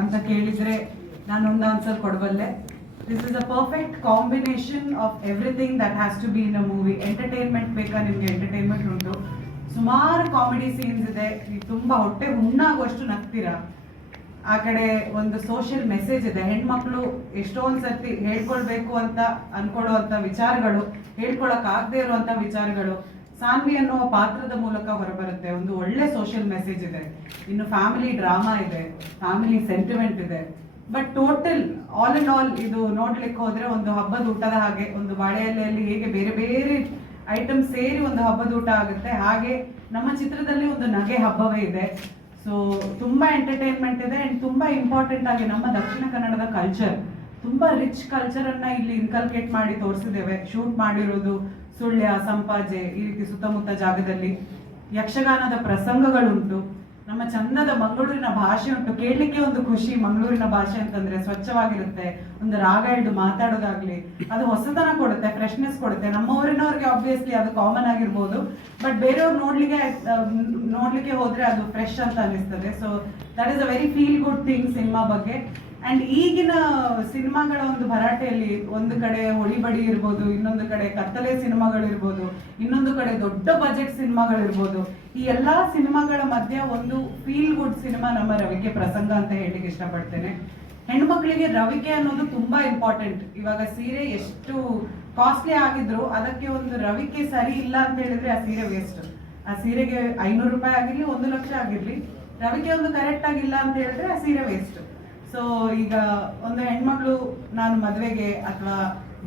ಅಂತ ಕೇಳಿದ್ರೆ ನಾನು ಒಂದು answer ಕೊಡಬಲ್ಲೆ. This is a perfect combination of everything that has to be in a movie entertainment ಬೇಕಾ? ನಿಮ್ಗೆ ಎಂಟರ್ಟೈನ್ಮೆಂಟ್ ಉಂಟು. ಸುಮಾರು ಕಾಮಿಡಿ ಸೀನ್ಸ್ ಇದೆ. ನೀವು ತುಂಬಾ ಹೊಟ್ಟೆ ಹುಣ್ಣಾಗುವಷ್ಟು ನಗ್ತೀರಾ? ಆ ಕಡೆ ಒಂದು ಸೋಷಿಯಲ್ ಮೆಸೇಜ್ ಇದೆ. ಹೆಣ್ಮಕ್ಳು ಎಷ್ಟೊಂದ್ ಸರ್ತಿ ಹೇಳ್ಕೊಳ್ಬೇಕು ಅಂತ ಅನ್ಕೊಳ್ಳುವಂತ ವಿಚಾರಗಳು, ಹೇಳ್ಕೊಳಕ್ ಆಗದೆ ಇರುವಂತ ವಿಚಾರಗಳು. ಸಾನ್ವಿ ಅನ್ನುವ ಪಾತ್ರದ ಮೂಲಕ ಹೊರಬರುತ್ತೆ. ಒಂದು ಒಳ್ಳೆ ಸೋಷಿಯಲ್ ಮೆಸೇಜ್ ಇದೆ. ಇನ್ನು ಫ್ಯಾಮಿಲಿ ಡ್ರಾಮಾ ಇದೆ. ಫ್ಯಾಮಿಲಿ ಸೆಂಟಿಮೆಂಟ್ ಇದೆ. But total all and all ಇದು ನೋಡ್ಲಿಕ್ಕೆ ಹೋದ್ರೆ ಒಂದು ಹಬ್ಬದ ಊಟದ ಹಾಗೆ, ಒಂದು ಬಾಳೆ ಎಲೆಯಲ್ಲಿ ಹೇಗೆ ಬೇರೆ ಬೇರೆ ಐಟಮ್ ಸೇರಿ ಒಂದು ಹಬ್ಬದ ಊಟ ಆಗುತ್ತೆ. ಹಾಗೆ ನಮ್ಮ ಚಿತ್ರದಲ್ಲಿ ಒಂದು ನಗೆ ಹಬ್ಬವೇ ಇದೆ. ಸೊ ತುಂಬಾ ಎಂಟರ್ಟೈನ್ಮೆಂಟ್ ಇದೆ ಅಂಡ್ ತುಂಬಾ ಇಂಪಾರ್ಟೆಂಟ್ ಆಗಿ ನಮ್ಮ ದಕ್ಷಿಣ ಕನ್ನಡದ ಕಲ್ಚರ್ ತುಂಬಾ ರಿಚ್ ಕಲ್ಚರ್ ಅನ್ನ ಇಲ್ಲಿ ಇನ್ಕಲ್ಕೇಟ್ ಮಾಡಿ ತೋರಿಸಿದ್ದೇವೆ. ಶೂಟ್ ಮಾಡಿರೋದು ಸುಳ್ಯ, ಸಂಪಾಜೆ ಈ ರೀತಿ ಸುತ್ತಮುತ್ತ ಜಾಗದಲ್ಲಿ ಯಕ್ಷಗಾನದ ಪ್ರಸಂಗಗಳುಂಟು. ನಮ್ಮ ಚಂದದ ಮಂಗಳೂರಿನ ಭಾಷೆ ಉಂಟು. ಕೇಳಲಿಕ್ಕೆ ಒಂದು ಖುಷಿ ಮಂಗಳೂರಿನ ಭಾಷೆ ಅಂತಂದ್ರೆ ಸ್ವಚ್ಛವಾಗಿರುತ್ತೆ. ಒಂದು ರಾಗ ಹಿಡಿದು ಮಾತಾಡೋದಾಗ್ಲಿ, ಅದು ಹೊಸತನ ಕೊಡುತ್ತೆ ಫ್ರೆಶ್ನೆಸ್ ಕೊಡುತ್ತೆ. ನಮ್ಮ ಊರಿನವ್ರಿಗೆ ಆಬ್ವಿಯಸ್ಲಿ ಅದು ಕಾಮನ್ ಆಗಿರ್ಬೋದು. ಬಟ್ ಬೇರೆಯವ್ರು ನೋಡ್ಲಿಕ್ಕೆ ನೋಡ್ಲಿಕ್ಕೆ ಹೋದ್ರೆ ಅದು ಫ್ರೆಶ್ ಅಂತ ಅನಿಸ್ತದೆ. So that is a very feel good thing cinema ಬಗ್ಗೆ. ಅಂಡ್ ಈಗಿನ ಸಿನಿಮಾಗಳ ಒಂದು ಭರಾಟೆಯಲ್ಲಿ ಒಂದು ಕಡೆ ಹೊಳಿಬಡಿ ಇರ್ಬೋದು, ಇನ್ನೊಂದು ಕಡೆ ಕತ್ತಲೆ ಸಿನಿಮಾಗಳಿರ್ಬೋದು ಇನ್ನೊಂದು ಕಡೆ ದೊಡ್ಡ ಬಜೆಟ್ ಸಿನಿಮಾಗಳಿರ್ಬೋದು ಈ ಎಲ್ಲಾ ಸಿನಿಮಾಗಳ ಮಧ್ಯೆ ಒಂದು ಫೀಲ್ ಗುಡ್ ಸಿನಿಮಾ ನಮ್ಮ ರವಿಕೆ ಪ್ರಸಂಗ ಅಂತ ಹೇಳಿಕ್ಕೆ ಇಷ್ಟಪಡ್ತೇನೆ. ಹೆಣ್ಮಕ್ಳಿಗೆ ರವಿಕೆ ಅನ್ನೋದು ತುಂಬಾ ಇಂಪಾರ್ಟೆಂಟ್ ಇವಾಗ ಸೀರೆ ಎಷ್ಟು ಕಾಸ್ಟ್ಲಿ ಆಗಿದ್ರು ಅದಕ್ಕೆ ಒಂದು ರವಿಕೆ ಸರಿ ಇಲ್ಲ ಅಂತ ಹೇಳಿದ್ರೆ ಆ ಸೀರೆ ವೇಸ್ಟ್ ಆ ಸೀರೆಗೆ ಐನೂರು ರೂಪಾಯಿ ಆಗಿರ್ಲಿ, ಒಂದು ಲಕ್ಷ ಆಗಿರ್ಲಿ ರವಿಕೆ ಒಂದು ಕರೆಕ್ಟ್ ಆಗಿಲ್ಲ ಅಂತ ಹೇಳಿದ್ರೆ ಆ ಸೀರೆ ವೇಸ್ಟ್ ಸೊ ಈಗ ಒಂದು ಹೆಣ್ಮಕ್ಳು ನಾನು ಮದುವೆಗೆ ಅಥವಾ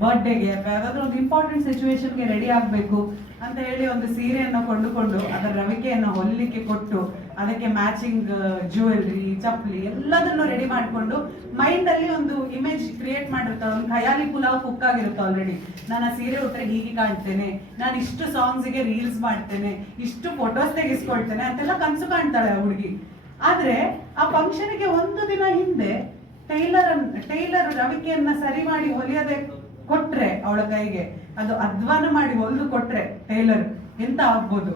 ಬರ್ಡೇಗೆ ಅಥವಾ ಯಾವ್ದಾದ್ರು ಒಂದು ಇಂಪಾರ್ಟೆಂಟ್ ಸಿಚುವೇಶನ್ಗೆ ರೆಡಿ ಆಗಬೇಕು ಅಂತ ಹೇಳಿ ಒಂದು ಸೀರೆಯನ್ನು ಕೊಂಡುಕೊಂಡು ಅದರ ರವಿಕೆಯನ್ನು ಹೊಲಿಲಿಕ್ಕೆ ಕೊಟ್ಟು ಅದಕ್ಕೆ ಮ್ಯಾಚಿಂಗ್ ಜ್ಯುವೆಲ್ರಿ ಚಪ್ಪಲಿ ಎಲ್ಲದನ್ನು ರೆಡಿ ಮಾಡಿಕೊಂಡು ಮೈಂಡ್ ಅಲ್ಲಿ ಒಂದು ಇಮೇಜ್ ಕ್ರಿಯೇಟ್ ಮಾಡಿರ್ತಾಳೆ ಒಂದು ಖಯಾಲಿ ಪುಲಾವ್ ಕುಕ್ ಆಗಿರುತ್ತೆ ಆಲ್ರೆಡಿ ನಾನು ಆ ಸೀರೆ ಉತ್ತರ ಹೀಗೆ ಕಾಣ್ತೇನೆ. ನಾನು ಇಷ್ಟು ಸಾಂಗ್ಸಿಗೆ ರೀಲ್ಸ್ ಮಾಡ್ತೇನೆ. ಇಷ್ಟು ಫೋಟೋಸ್ ತೆಗೆಸ್ಕೊಳ್ತೇನೆ. ಅಂತೆಲ್ಲ ಕನಸು ಕಾಣ್ತಾಳೆ ಹುಡುಗಿ. ಆದ್ರೆ ಆ ಫಂಕ್ಷನ್ಗೆ ಒಂದು ದಿನ ಹಿಂದೆ ಟೈಲರ್ ಟೈಲರ್ ರವಿಕೆಯನ್ನ ಸರಿ ಮಾಡಿ ಹೊಲಿಯದೆ ಕೊಟ್ರೆ ಅವಳ ಕೈಗೆ, ಅದು ಅಧ್ವಾನ ಮಾಡಿ ಹೊಲಿದು ಕೊಟ್ರೆ ಟೈಲರ್ ಎಂತ ಆಗ್ಬೋದು?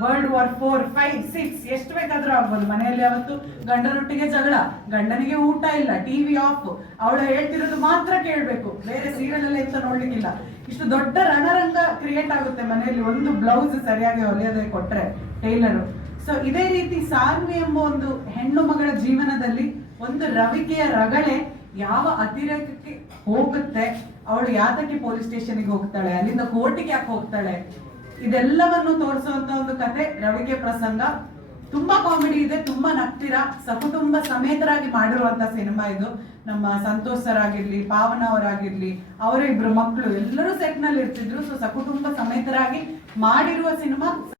World war four five six ಎಷ್ಟು ಬೇಕಾದ್ರೂ ಆಗ್ಬೋದು. ಮನೆಯಲ್ಲಿ ಅವತ್ತು ಗಂಡನೊಟ್ಟಿಗೆ ಜಗಳ, ಗಂಡನಿಗೆ ಊಟ ಇಲ್ಲ ಟಿವಿ ಆಫ್ ಅವಳು ಹೇಳ್ತಿರೋದು ಮಾತ್ರ ಕೇಳ್ಬೇಕು. ಬೇರೆ ಸೀರಿಯಲ್ ಎಲ್ಲ ಎಂತ ನೋಡ್ಲಿಕ್ಕಿಲ್ಲ. ಇಷ್ಟು ದೊಡ್ಡ ರಣರಂಗ ಕ್ರಿಯೇಟ್ ಆಗುತ್ತೆ ಮನೆಯಲ್ಲಿ. ಒಂದು ಬ್ಲೌಸ್ ಸರಿಯಾಗಿ ಹೊಲಿಯೋದೇ ಕೊಟ್ರೆ ಟೈಲರು. ಸೊ ಇದೇ ರೀತಿ ಸಾನ್ವಿ ಎಂಬ ಒಂದು ಹೆಣ್ಣು ಮಗಳ ಜೀವನದಲ್ಲಿ ಒಂದು ರವಿಕೆಯ ರಗಳೆ ಯಾವ ಅತಿರೇಕಕ್ಕೆ ಹೋಗುತ್ತೆ, ಅವಳು ಯಾತಕ್ಕೆ ಪೊಲೀಸ್ ಸ್ಟೇಷನ್ಗೆ ಹೋಗ್ತಾಳೆ, ಅಲ್ಲಿಂದ ಕೋರ್ಟಿಗೆ ಯಾಕೆ ಹೋಗ್ತಾಳೆ, ಇದೆಲ್ಲವನ್ನು ತೋರಿಸುವಂತ ಒಂದು ಕತೆ ರವಿಕೆ ಪ್ರಸಂಗ. ತುಂಬಾ ಕಾಮಿಡಿ ಇದೆ, ತುಂಬಾ ನಗ್ತೀರಾ, ಸಕುಟುಂಬ ಸಮೇತರಾಗಿ ಮಾಡಿರುವಂತ ಸಿನಿಮಾ ಇದು. ನಮ್ಮ ಸಂತೋಷ್ ಸರ್ ಆಗಿರ್ಲಿ, ಪಾವನ ಅವರಾಗಿರ್ಲಿ ಅವರ ಇಬ್ರು ಮಕ್ಕಳು ಎಲ್ಲರೂ ಸೆಟ್ನಲ್ಲಿ ಇರ್ತಿದ್ರು ಸೊ ಸಕುಟುಂಬ ಸಮೇತರಾಗಿ ಮಾಡಿರುವ ಸಿನಿಮಾ